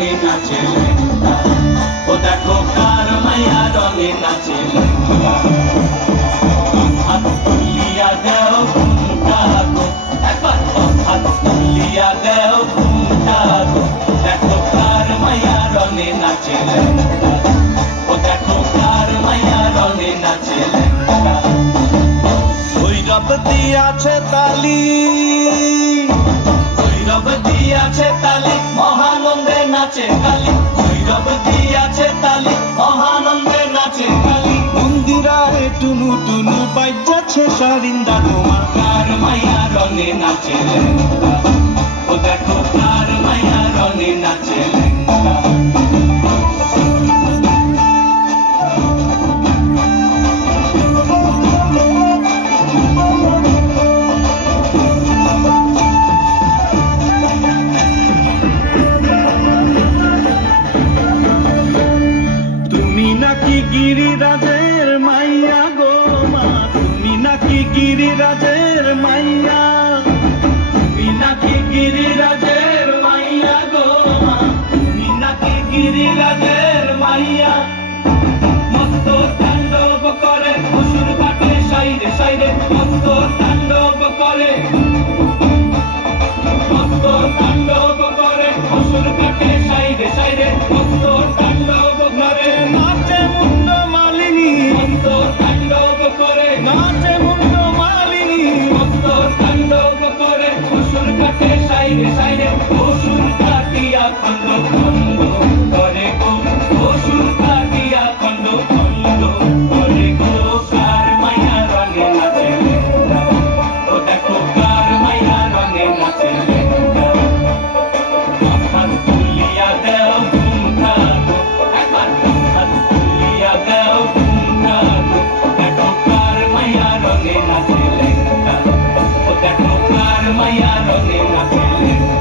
রঙে নাচে লেঙ্গা, ও দেখো কার মায়া রঙে নাচে লেঙ্গা। হাত তুলিয়া দেও ঘুমটা গো, একবার হাত তুলিয়া দেও ঘুমটা গো, দেখো কার মায়া রঙে নাচে লেঙ্গা, ও দেখো কার মায়া রঙে নাচে লেঙ্গা। ভৈরব দিয়াছে তালি, ভৈরব দিয়াছে তালি, মহানন্দে নাচে কালী। ভৈরব দিয়াছে তালি, মহানন্দে নাচে কালী। মন্দিরায় টুনু টুনু বাজাচ্ছে সারিন্দা তোমা, কার মায়া রঙে নাচে লেঙ্গা, ও দেখো কার মায়া রঙে নাচে লেঙ্গা। গিরিরাজের মাইয়া গো মা, তুমি নাকি গিরিরাজের মাইয়া, তুমি নাকি গিরিরাজের মাইয়া গো মা, তুমি নাকি গিরিরাজের মাইয়া। মত্ত তাণ্ডব করে অসুর পাটে সাইরে সাইরে, মত্ত তাণ্ডব করে, মত্ত তাণ্ডব করে অসুর পাটে সাইরে সাইরে, মত্ত তাণ্ডব করে। নাচে মুন্ড মালিনী, মত্ত তাণ্ডব করে, নাচে মুন্ড মালিনী, মত্ত তাণ্ডব করে অসুর কাটে সাইরে সাইরে, অসুর কাটিয়া খন্ড খন্ড করে গো, অসুর কাটিয়া খন্ড খন্ড করে গো। কার মায়া রঙে নাচে লেঙ্গা, ও দেখো কার মায়া রঙে নাচে লেঙ্গা। হাত তুলিয়া দেও ঘুমটা গো, একবার হাত তুলিয়া দেও ঘুমটা গো, দেখো কার মায়া রঙে নাচে লেঙ্গা, ও দেখো কার মায়া রঙে নাচে লেঙ্গা।